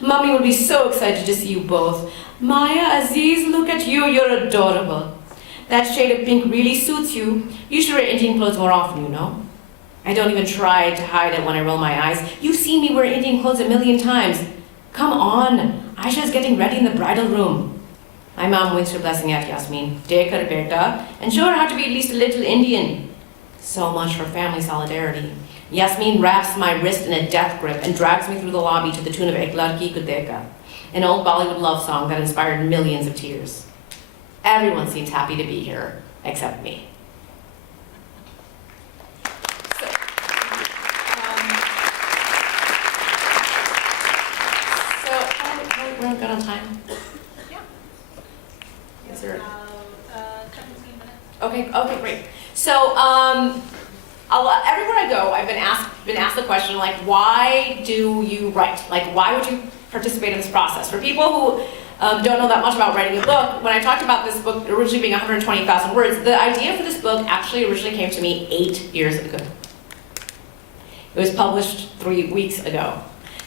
Mommy will be so excited to see you both. Maya, Aziz, look at you, you're adorable. That shade of pink really suits you. You should wear Indian clothes more often, you know. I don't even try to hide it when I roll my eyes. You've seen me wear Indian clothes a million times. Come on, Aisha's getting ready in the bridal room. My mom winks her blessing at Yasmin. Take her, beta, and show her how to be at least a little Indian. So much for family solidarity. Yasmin wraps my wrist in a death grip and drags me through the lobby to the tune of Ek Ladki Ko Dekha, an old Bollywood love song that inspired millions of tears. Everyone seems happy to be here, except me. We're good on time? Yeah. Is there? 17 minutes. Okay, great. So, everywhere I go, I've been asked the question, like, why do you write? Like, why would you participate in this process? For people who don't know that much about writing a book, when I talked about this book originally being 120,000 words, the idea for this book actually originally came to me 8 years ago. It was published 3 weeks ago.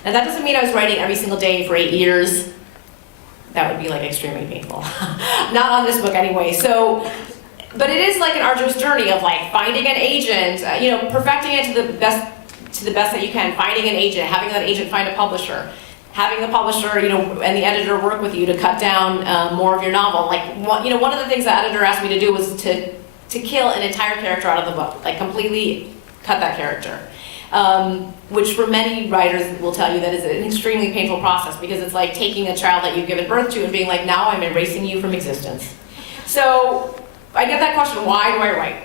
Now that doesn't mean I was writing every single day for 8 years. That would be like extremely painful. Not on this book anyway. So, but it is like an arduous journey of like finding an agent, perfecting it to the best that you can, finding an agent, having that agent find a publisher, having the publisher, and the editor work with you to cut down more of your novel. Like, one of the things the editor asked me to do was to kill an entire character out of the book, like completely cut that character. Which for many writers will tell you that is an extremely painful process because it's like taking a child that you've given birth to and being like, now I'm erasing you from existence. So I get that question, why do I write?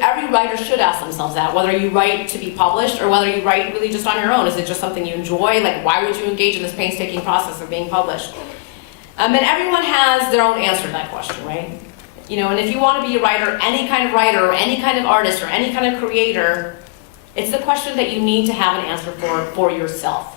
Every writer should ask themselves that, whether you write to be published or whether you write really just on your own. Is it just something you enjoy? Like, why would you engage in this painstaking process of being published? And everyone has their own answer to that question, right? And if you want to be a writer, any kind of writer, or any kind of artist, or any kind of creator, it's the question that you need to have an answer for yourself.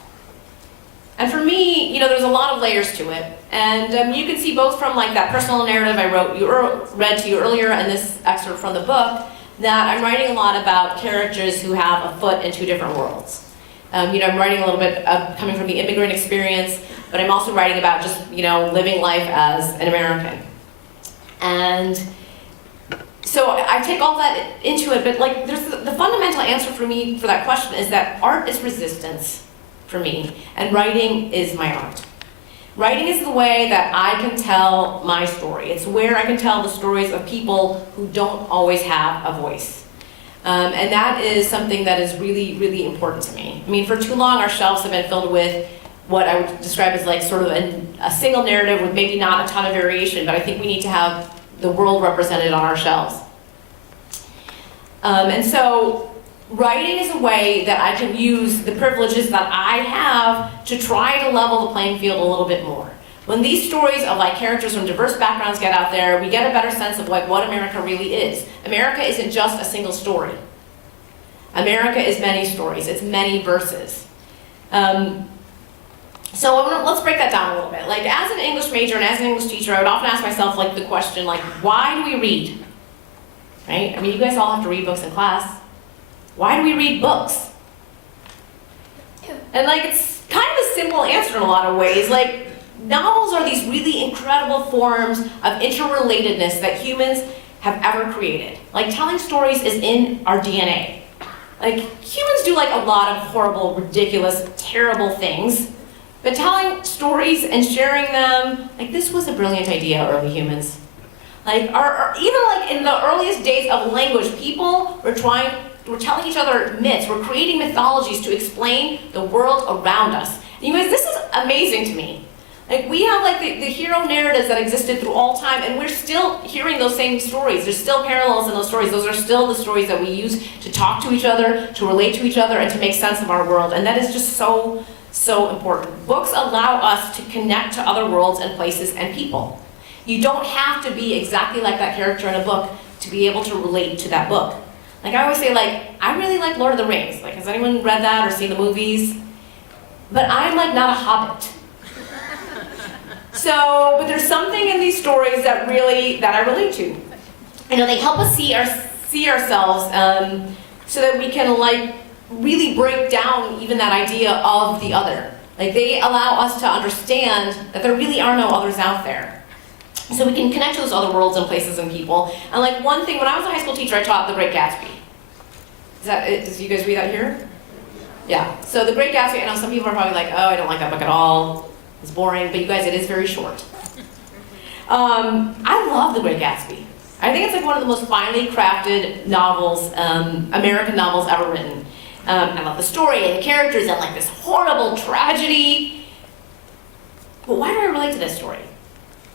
And for me, there's a lot of layers to it. And you can see both from like that personal narrative I read to you earlier and this excerpt from the book, that I'm writing a lot about characters who have a foot in two different worlds. I'm writing a little bit coming from the immigrant experience, but I'm also writing about just, living life as an American. And so I take all that into it, but like there's the fundamental answer for me for that question is that art is resistance for me, and writing is my art. Writing is the way that I can tell my story. It's where I can tell the stories of people who don't always have a voice. And that is something that is really, really important to me. I mean, for too long our shelves have been filled with what I would describe as like sort of a single narrative with maybe not a ton of variation, but I think we need to have the world represented on our shelves. And so writing is a way that I can use the privileges that I have to try to level the playing field a little bit more. When these stories of like characters from diverse backgrounds get out there, we get a better sense of like what America really is. America isn't just a single story. America is many stories, it's many verses. So let's break that down a little bit. Like as an English major and as an English teacher, I would often ask myself like the question, like, why do we read? Right? I mean, you guys all have to read books in class. Why do we read books? And like, it's kind of a simple answer in a lot of ways. Like, novels are these really incredible forms of interrelatedness that humans have ever created. Like, telling stories is in our DNA. Like, humans do like a lot of horrible, ridiculous, terrible things. But telling stories and sharing them, like this was a brilliant idea, early humans. Like, even like in the earliest days of language, people were telling each other myths, we're creating mythologies to explain the world around us. And you guys, this is amazing to me. Like we have like the hero narratives that existed through all time, and we're still hearing those same stories. There's still parallels in those stories. Those are still the stories that we use to talk to each other, to relate to each other, and to make sense of our world. And that is just so important. Books allow us to connect to other worlds and places and people. You don't have to be exactly like that character in a book to be able to relate to that book. Like I always say, like, I really like Lord of the Rings. Like, has anyone read that or seen the movies? But I'm like not a hobbit. But there's something in these stories that I relate to. They help us see ourselves so that we can like really break down even that idea of the other. Like, they allow us to understand that there really are no others out there. So we can connect to those other worlds and places and people. And like one thing, when I was a high school teacher, I taught The Great Gatsby. Does you guys read that here? Yeah. So The Great Gatsby, I know some people are probably like, oh, I don't like that book at all. It's boring, but you guys, it is very short. I love The Great Gatsby. I think it's like one of the most finely crafted novels, American novels ever written. I love the story and the characters and like this horrible tragedy. But why do I relate to this story?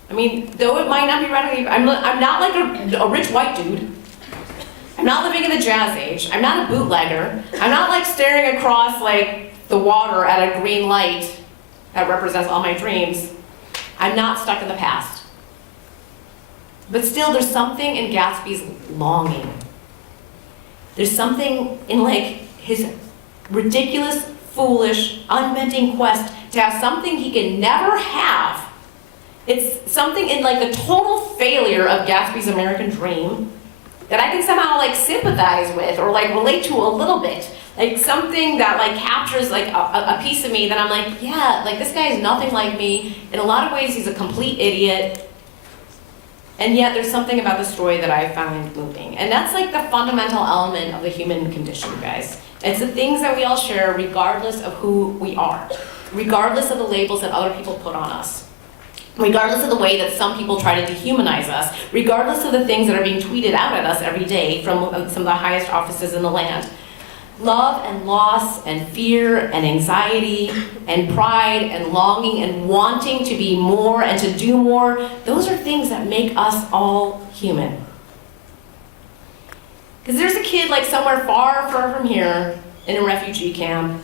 I mean, though it might not be radically, I'm not like a rich white dude. I'm not living in the jazz age. I'm not a bootlegger. I'm not like staring across like the water at a green light that represents all my dreams. I'm not stuck in the past. But still, there's something in Gatsby's longing. There's something in like his ridiculous, foolish, unbending quest to have something he can never have. It's something in like the total failure of Gatsby's American dream that I can somehow like sympathize with or like relate to a little bit. Like something that like captures like a piece of me that I'm like, yeah, like this guy is nothing like me. In a lot of ways, he's a complete idiot. And yet there's something about the story that I find moving. And that's like the fundamental element of the human condition, guys. It's the things that we all share regardless of who we are, regardless of the labels that other people put on us, regardless of the way that some people try to dehumanize us, regardless of the things that are being tweeted out at us every day from some of the highest offices in the land. Love and loss and fear and anxiety and pride and longing and wanting to be more and to do more, those are things that make us all human. Because there's a kid like somewhere far, far from here in a refugee camp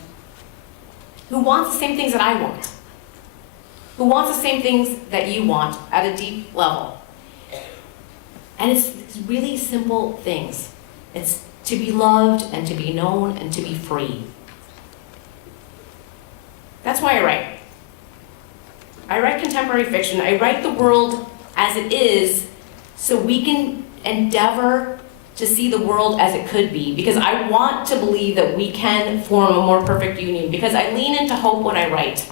who wants the same things that I want, who wants the same things that you want at a deep level. And it's really simple things. It's to be loved and to be known and to be free. That's why I write. I write contemporary fiction. I write the world as it is so we can endeavor to see the world as it could be, because I want to believe that we can form a more perfect union, because I lean into hope when I write.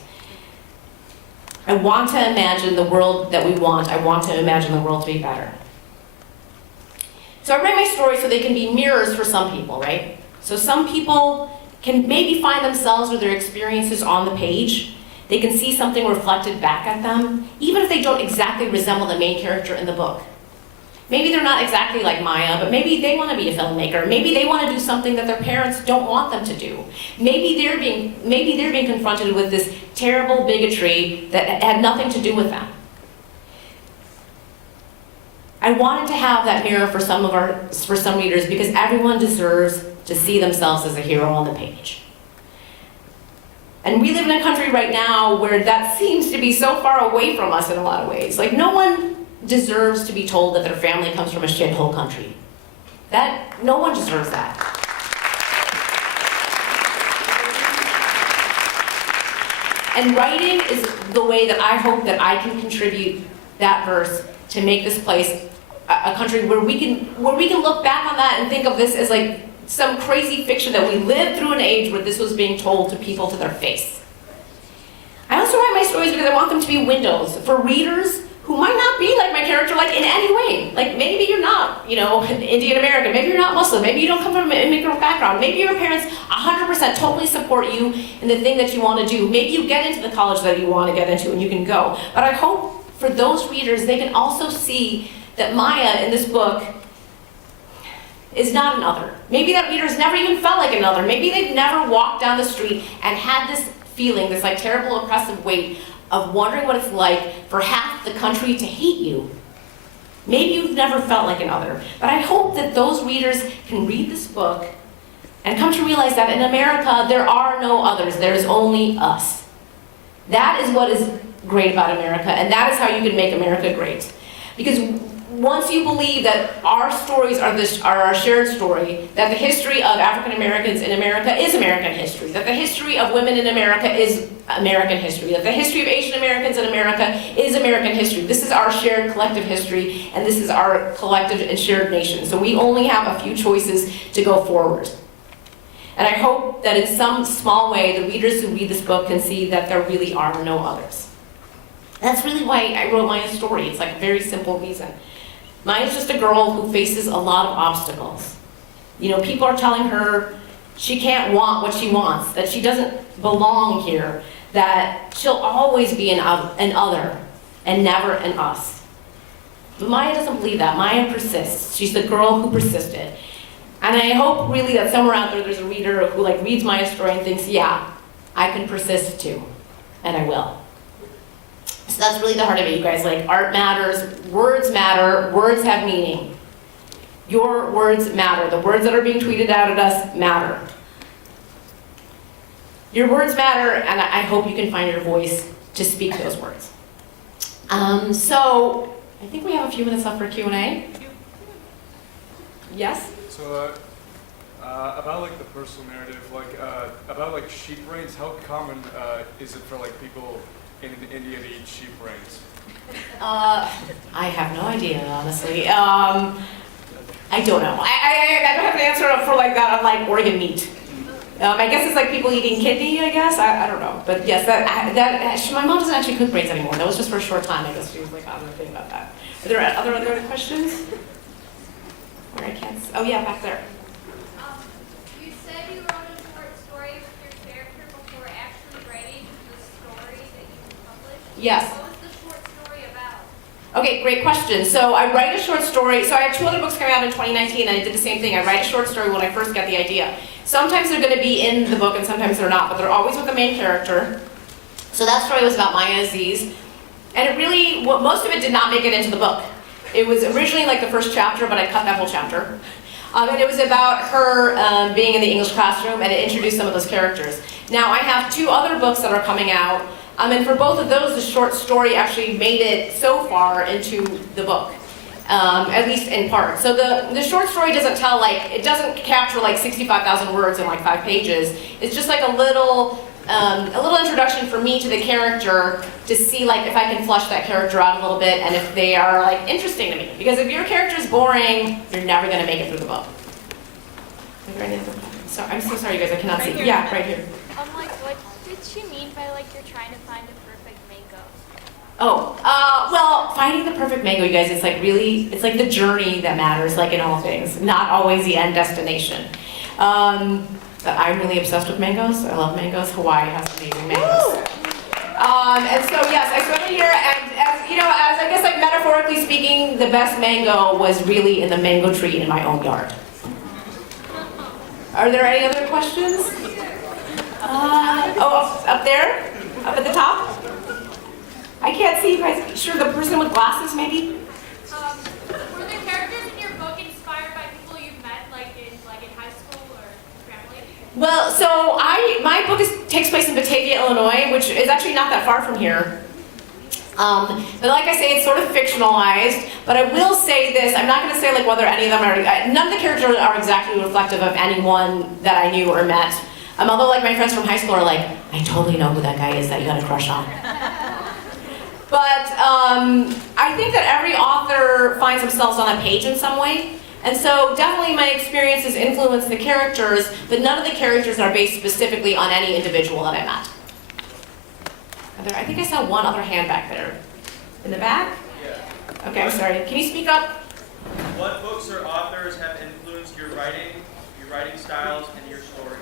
I want to imagine the world that we want. I want to imagine the world to be better. So I write my stories so they can be mirrors for some people, right? So some people can maybe find themselves or their experiences on the page. They can see something reflected back at them, even if they don't exactly resemble the main character in the book. Maybe they're not exactly like Maya, but maybe they want to be a filmmaker. Maybe they want to do something that their parents don't want them to do. Maybe they're being confronted with this terrible bigotry that had nothing to do with them. I wanted to have that mirror for some readers, because everyone deserves to see themselves as a hero on the page. And we live in a country right now where that seems to be so far away from us in a lot of ways. Like, no one deserves to be told that their family comes from a shithole country. No one deserves that. And writing is the way that I hope that I can contribute that verse to make this place a country where we can look back on that and think of this as like some crazy fiction that we lived through an age where this was being told to people to their face. I also write my stories because I want them to be windows for readers who might not be like my character, like in any way. Like maybe you're not, Indian American, maybe you're not Muslim, maybe you don't come from an immigrant background, maybe your parents 100% totally support you in the thing that you want to do. Maybe you get into the college that you want to get into and you can go. But I hope for those readers, they can also see that Maya in this book is not another. Maybe that reader's never even felt like another. Maybe they've never walked down the street and had this feeling, this like terrible oppressive weight of wondering what it's like for half the country to hate you. Maybe you've never felt like another. But I hope that those readers can read this book and come to realize that in America, there are no others. There is only us. That is what is great about America, and that is how you can make America great. Because once you believe that our stories are our shared story, that the history of African Americans in America is American history, that the history of women in America is American history, that the history of Asian Americans in America is American history. This is our shared collective history, and this is our collective and shared nation. So we only have a few choices to go forward. And I hope that in some small way, the readers who read this book can see that there really are no others. That's really why I wrote Maya's story. It's like a very simple reason. Maya's just a girl who faces a lot of obstacles. You know, people are telling her she can't want what she wants, that she doesn't belong here, that she'll always be an other and never an us. But Maya doesn't believe that. Maya persists. She's the girl who persisted. And I hope really that somewhere out there there's a reader who like reads Maya's story and thinks, yeah, I can persist too, and I will. So that's really the heart of it, you guys. Like, art matters, words matter, words have meaning. Your words matter. The words that are being tweeted out at us matter. Your words matter, and I hope you can find your voice to speak those words. So, I think we have a few minutes left for Q&A. Yes? So, about like the personal narrative, like about like sheep brains, how common is it for like people in India to eat sheep brains? I have no idea, honestly. I don't know. I don't have an answer for like that on like organ meat. I guess it's like people eating kidney, I guess. I don't know. But yes, my mom doesn't actually cook brains anymore. That was just for a short time. I guess she was like, I don't know anything about that. Are there other questions? Or I can't. Oh yeah, back there. You said you wrote a short story with your character before actually writing the story that you published. Yes. What was the short story about? Okay, great question. So I write a short story. So I had 2 other books coming out in 2019, and I did the same thing. I write a short story when I first get the idea. Sometimes they're going to be in the book, and sometimes they're not, but they're always with the main character. So that story was about Maya Aziz, and it really, most of it did not make it into the book. It was originally like the first chapter, but I cut that whole chapter. And it was about her being in the English classroom, and it introduced some of those characters. Now I have 2 other books that are coming out, and for both of those, the short story actually made it so far into the book, at least in part. So the short story doesn't tell it doesn't capture like 65,000 words in like 5 pages. It's just like a little introduction for me to the character to see like if I can flush that character out a little bit and if they are like interesting to me. Because if your character is boring, you're never going to make it through the book. Are there any other questions? So, I'm so sorry, you guys. I cannot see. Here. Yeah, right here. Like, what did she mean by, like, you're trying to find a perfect mango? Oh, well, finding the perfect mango, you guys, it's like really, it's like the journey that matters, like in all things, not always the end destination. But I'm really obsessed with mangoes. I love mangoes. Hawaii has amazing mangoes. And so, yes, I started here, and as I guess, like metaphorically speaking, the best mango was really in the mango tree in my own yard. Are there any other questions? Up there? Up at the top? I can't see you guys. Sure, the person with glasses, maybe? Were the characters in your book inspired by people you've met, like in high school or family? Well, so my book takes place in Batavia, Illinois, which is actually not that far from here. But like I say, it's sort of fictionalized, but I will say this, I'm not going to say like whether any of them are, none of the characters are exactly reflective of anyone that I knew or met. Although like my friends from high school are like, I totally know who that guy is that you got a crush on. But I think that every author finds themselves on a page in some way. And so definitely my experiences influence the characters, but none of the characters are based specifically on any individual that I met. I think I saw one other hand back there. In the back? Yeah. Okay, I'm sorry. Can you speak up? What books or authors have influenced your writing styles, and your story?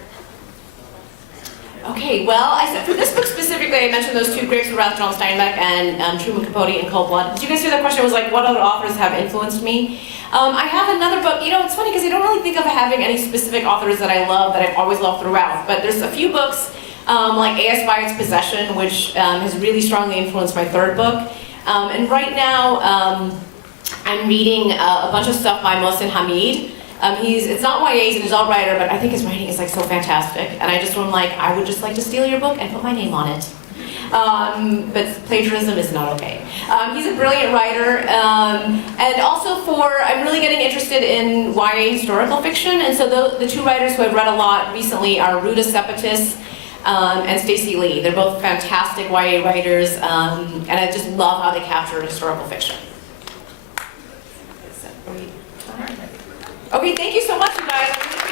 Okay, well, for this book specifically, I mentioned those 2, Grapes of Wrath, John Steinbeck, and Truman Capote in Cold Blood. Did you guys hear that question? It was like, what other authors have influenced me? I have another book. It's funny because I don't really think of having any specific authors that I love, that I've always loved throughout. But there's a few books, like A.S. Wyatt's Possession, which has really strongly influenced my 3rd book. And right now, I'm reading a bunch of stuff by Mohsin Hamid. It's not YA, he's an adult writer, but I think his writing is like so fantastic. And I just am like, I would just like to steal your book and put my name on it. But plagiarism is not okay. He's a brilliant writer, and also I'm really getting interested in YA historical fiction, and so the 2 writers who I've read a lot recently are Ruta Sepetys and Stacey Lee. They're both fantastic YA writers, and I just love how they capture historical fiction. Okay, thank you so much, you guys.